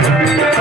மைத்துனான்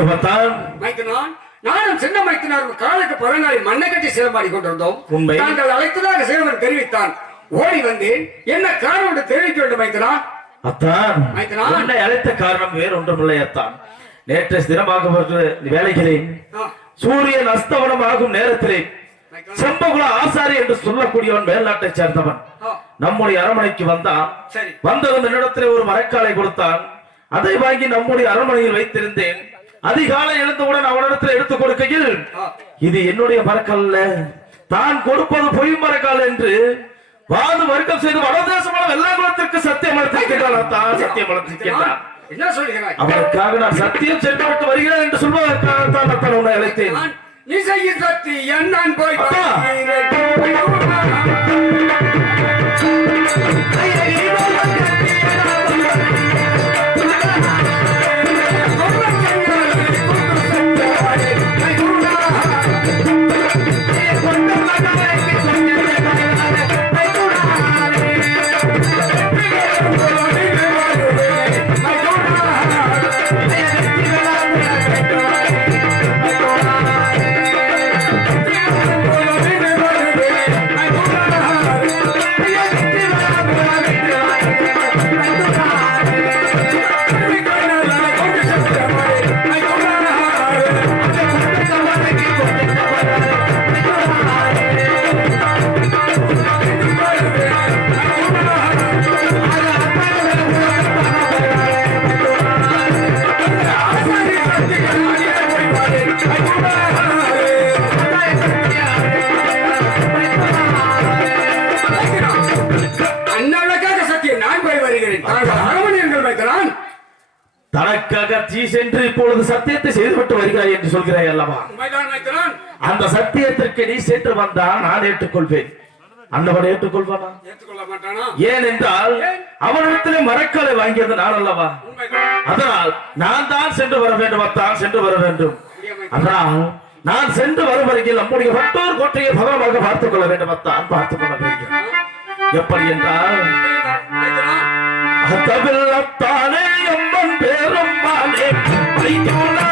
ஆகட்டும் அத்தான் மைத்துனான் நானும் சின்ன மைத்தினாரும் காலுக்கு பழங்காலி மண்ணை கட்டி சிலம்பாடி கொண்டிருந்தோம். உண்மை. தாங்கள் அழைத்ததாக சிறுவன் தெரிவித்தான். ஓடி வந்தேன். என்ன காரணம் என்று தெரிவிக்க வேண்டும் மைத்தினான் அத்தான். மைத்துனான். அழைத்த காரணம் வேறு ஒன்றுமில்லை அத்தான். நேற்று ஆ, சூரியன் அஸ்தமனம் ஆகும் நேரத்திலே. செம்பகுல ஆசாரி என்று சொல்லக்கூடியவன் மேல்நாட்டை சேர்ந்தவன். நம்முடைய அரண்மனைக்கு வந்தான். வந்ததும் என்னிடத்திலே ஒரு மரக்காலை கொடுத்தான். அதை வாங்கி நம்முடைய அரண்மனையில் வைத்திருந்தேன். அதிகாலை எழுந்தவுடன் அவனிடத்தில் எடுத்துக் கொடுக்கையில் இது என்னுடைய மரக்கல்ல. தான் கொடுப்பது பொய் மரக்கால் என்று வாது வர்க்கம் செய்து வடதேசமான வெள்ளாங்குளத்திற்கு சத்தியம் அளித்திருக்கின்றான். தான் சத்தியம் சொல்கிறாய் அவனுக்காக நான் சத்தியம் சென்று விட்டு வருகிறேன் என்று சொல்வதற்காக தான் அத்தான் உன்னை அழைத்தேன். நான் இசையை சக்தி என்னான் போய் தனக்காக தீ சென்று இப்பொழுது சத்தியத்தை செய்துவிட்டு வருகிறாய் என்று சொல்கிறாய் அல்லவா? அந்த சத்தியத்திற்கு நீ சென்று வந்தால் நான் ஏற்றுக்கொள்வேன். அன்னவன் ஏற்றுக்கொள்வானா? மாட்டானா? ஏனென்றால் அவனிடத்திலே மரக்காலை வாங்கியது நான் அல்லவா? அதனால் நான் தான் சென்று வர வேண்டும் அத்தான் சென்று வர வேண்டும். அதனால் நான் சென்று வரும் வரையில் நம்முடைய வட்டோர் கோட்டையை பகரமாக பார்த்துக் கொள்ள வேண்டும் அத்தான் பார்த்துக் கொள்ள வேண்டும். எப்படி என்றால் வைக்கிறான் அத்தவில்லத்தானே பேரம்மானே பேரும்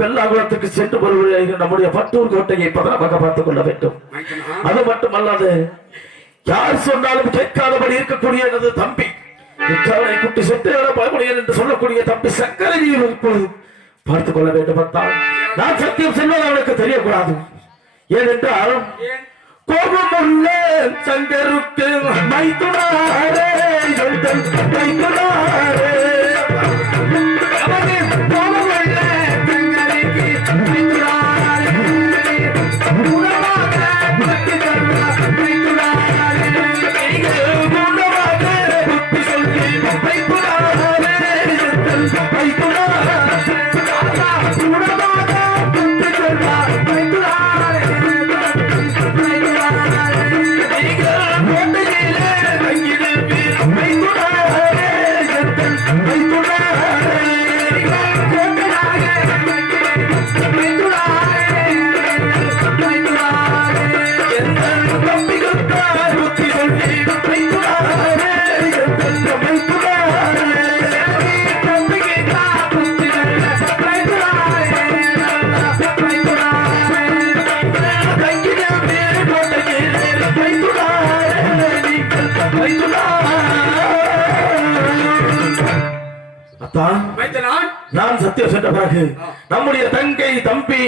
வெள்ளாகுளத்துக்கு சென்று வருவதை நம்முடைய பட்டூர் கோட்டையை பதனமாக பார்த்துக் கொள்ள வேண்டும். அது மட்டுமல்லாது யார் சொன்னாலும் கேட்காதபடி இருக்கக்கூடிய எனது தம்பி குட்டி சென்று பயமுடியன் என்று சொல்லக்கூடிய தம்பி சங்கரஜியில் இப்பொழுது பார்த்துக் கொள்ள வேண்டும் என்றால் நான் சத்தியம் செல்வது அவனுக்கு தெரியக்கூடாது. ஏனென்றால் ஏன்? கோபம் உள்ள சங்கருக்கு மைத்துனாரே மைத்துனாரே பிறகு நம்முடைய தங்கை தம்பி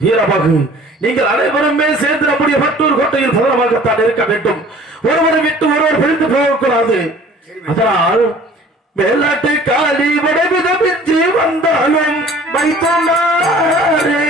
வீரபாகு நீங்கள் அனைவருமே சேர்ந்து நம்முடைய பட்டூர் கோட்டையில் பதனமாகத்தான் இருக்க வேண்டும். ஒருவரை விட்டு ஒருவர் பிரிந்து போகக்கூடாது. அதனால் மேலாட்டு காலி வடவிதமின்றி வந்தாலும் வைத்துள்ளாரே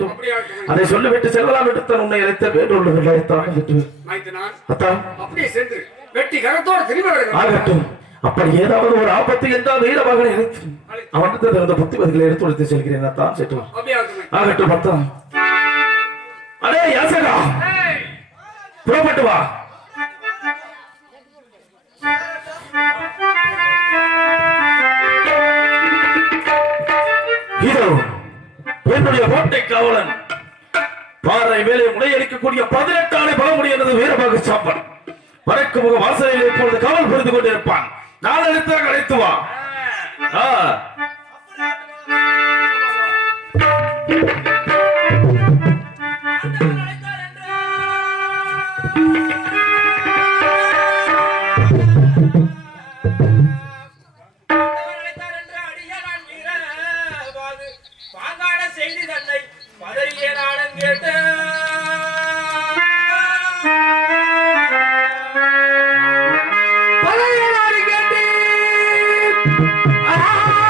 வேண்டும். அதை சொல்லிவிட்டு செல்லலாம் என்று தான் உன்னை அழைத்த வேண்டுள்ளவர்களை தான் அத்தான் அப்படியே சென்று வெட்டி கரத்தோடு திரும்பி ஆகட்டும். அப்படி ஏதாவது ஒரு ஆபத்து என்றால் வீரமகனை எடுத்து அவனுக்கு இருந்த புத்திமதிகளை எடுத்து கொடுத்து செல்கிறேன். தான் செட்டு ஆகட்டும். அத்தான் அடே யாசகா. புறப்பட்டு வா. என்னுடைய கோட்டை காவலன். பாறை மேலே முனையடிக்கக்கூடிய பதினெட்டாலை பலமுடியானது வீரபாக சாப்பன் வடக்கு முக வாசலில் இப்பொழுது காவல் புரிந்து கொண்டிருப்பான். நான் அழைத்தாக அழைத்து வா. ஆ. Ah!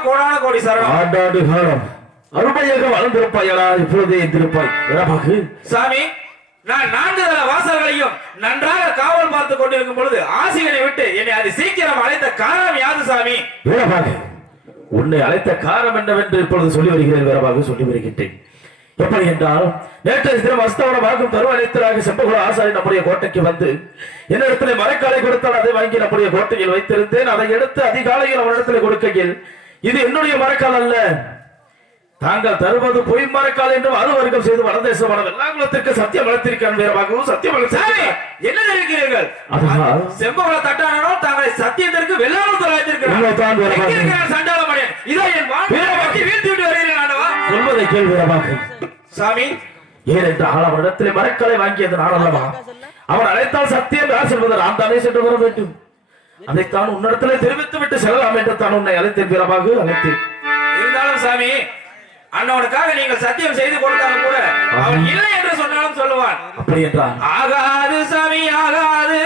நெடு காலம் அருமையாக வளர்ந்திருப்பாயடா இப்பொழுதே வீரபாகு சாமி நான் நான்கு தல வாசல்களையும் நன்றாக காவல் பார்த்து கொண்டிருக்கும் பொழுது ஆசிகளை விட்டு என்னை அது சீக்கிரம் அழைத்த காரணம் யாது சாமி? வீரபாகு உன்னை அழைத்த காரணம் என்னவென்று இப்பொழுது சொல்லி வருகிறேன் வீரபாகு சொல்லி வருகின்றேன். எப்படி என்றால் நேற்று தினம் அஸ்தவன வாக்கும் தருவாயத்திலாக செம்பகுல ஆசாரி நம்முடைய கோட்டைக்கு வந்து என்னிடத்திலே மரக்காலை கொடுத்தால் அதை வாங்கி நம்முடைய கோட்டையில் வைத்திருந்தேன். அதை எடுத்து அதிகாலையில் அவரிடத்தில் கொடுக்கையில் இது என்னுடைய மரக்கால் அல்ல. தாங்கள் தருவது பொய் மரக்கால் என்றும் அது வர்க்கம் செய்து வடதேசமான வெள்ளாங்குளத்திற்கு சத்தியம் வளர்த்திருக்கான் வீரபாகவும் சத்தியம் என்ன தெரிவிக்கிறீர்கள் செம்பவள தட்டானோ தாங்களை சத்தியத்திற்கு வெள்ளாமல் உண்மைதான் வீரபாகு. தொலைத்திருக்கிறார் சண்டாளமணியன் இதோ என் வீரபாகு. வீழ்த்தி விட்டு வருகிறேன் ஆண்டவா. சொல்வதை கேள் வீரபாகு சாமி. ஏனென்றால் அவனிடத்திலே மரக்கலை வாங்கியது நான் அல்லவா அவன் அழைத்தால் சத்தியம் யார் சொல்வது? நான் தானே சென்று வர வேண்டும். அதைத்தான் உன்னிடத்திலே தெரிவித்து விட்டு செல்லலாம் என்று தான் உன்னை அழைத்தேன் வீரபாகு அழைத்தேன். இருந்தாலும் சாமி அண்ணவனுக்காக நீங்கள் சத்தியம் செய்து கொடுத்தாலும் கூட அவன் இல்லை என்று சொன்னாலும் சொல்லுவான். அப்படி என்றான் ஆகாது சாமி ஆகாது.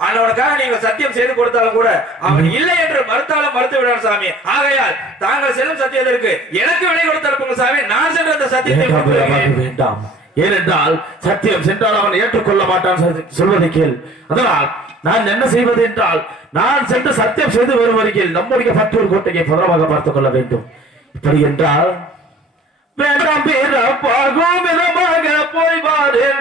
அவனுக்காக நீங்கள் சத்தியம் செய்து கொடுத்தாலும் கூட அவன் இல்லை என்று மறுத்தாலும் மறுத்து விடான் சாமி. ஆகையால் தாங்கள் செல்லும் சத்தியத்திற்கு எனக்கு விடை கொடுத்து அனுப்புங்க சாமி. நான் சென்ற அந்த சத்தியத்தை வேண்டாம். ஏனென்றால் சத்தியம் சென்றால் அவன் ஏற்றுக்கொள்ள மாட்டான் சொல்- சொல்வதை கேள். அதனால் நான் என்ன செய்வது என்றால் நான் சென்று சத்தியம் செய்து வரும் வரையில் நம்முடைய பற்றூர் கோட்டையை பத்திரமாக பார்த்துக் கொள்ள வேண்டும். இப்படி என்றால் வேண்டாம் வீரபாகும் விதமாக போய் வாரேன்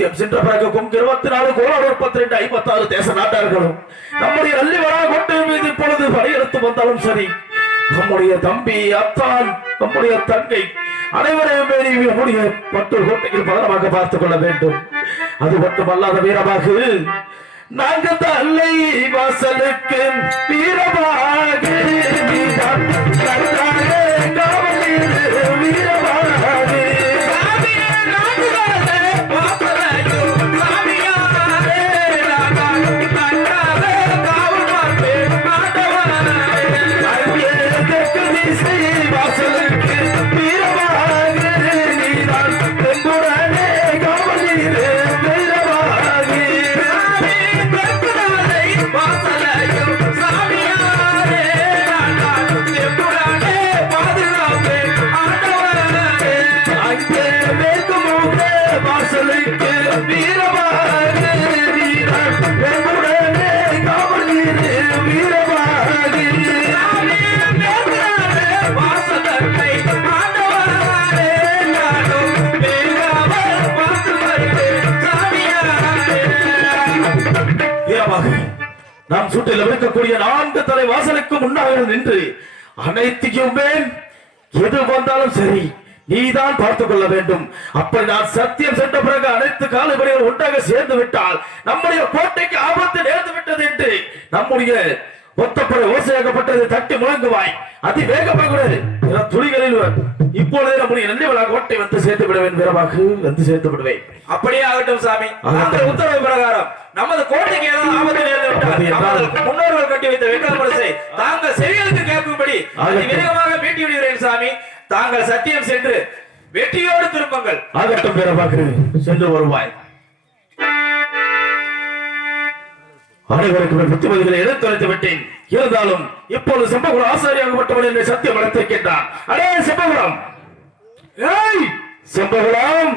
சாத்தியம். சென்ற பிறகு இருபத்தி நாலு கோலாடு முப்பத்தி ரெண்டு ஐம்பத்தி ஆறு தேச நாட்டார்களும் நம்முடைய நல்லி வரா கொண்டு மீது இப்பொழுது படையெடுத்து வந்தாலும் சரி நம்முடைய தம்பி அத்தான் நம்முடைய தங்கை அனைவரையும் மீறி நம்முடைய பத்து கோட்டையில் பதனமாக பார்த்துக் கொள்ள வேண்டும். அது மட்டுமல்லாத வீரமாக நாங்கள் தல்லை வாசலுக்கு வீரமாக. நாம் சுற்றில் இருக்கக்கூடிய நான்கு தலை வாசலுக்கு முன்னாக நின்று அனைத்தையுமே எது வந்தாலும் சரி நீதான் பார்த்துக் கொள்ள வேண்டும். அப்படி நான் சத்தியம் சென்ற பிறகு அனைத்து காலவரைகள் ஒன்றாக சேர்ந்து விட்டால் நம்முடைய கோட்டைக்கு ஆபத்து நேர்ந்து விட்டது என்று நம்முடைய ஒத்தப்பட ஓசையாக்கப்பட்டது தட்டி முழங்குவாய். அதி வேகமாக துளிகளில் இப்பொழுதே நம்முடைய நன்றிவளா கோட்டை வந்து சேர்த்து விடுவேன் வீரமாக. வந்து சேர்த்து விடுவேன். அப்படியே ஆகட்டும் சாமி. அந்த உத்தரவு பிரகாரம் நமது கோட்டைக்கு ஏதாவது ஆபத்து நேர்ந்து முன்னோர்கள் கட்டி வைத்த வெங்கல பரிசை தாங்கள் செவிகளுக்கு கேட்கும்படி. வேகமாக மீட்டி விடுகிறேன் சாமி. தாங்கள் சத்தியம் சென்று வெற்றியோடு திரும்புங்கள். ஆகட்டும் வீரமாக. சென்று வருவாய். அனைவருக்கும் புத்திமதிகளை எடுத்துரைத்து விட்டேன். இருந்தாலும் இப்போது செம்பகுலம் ஆசாரியாகப்பட்டவன் என்னை சத்தியம் அழைத்திருக்கின்றான் அடே செம்பகுலம் ஏய்! செம்பகுலம்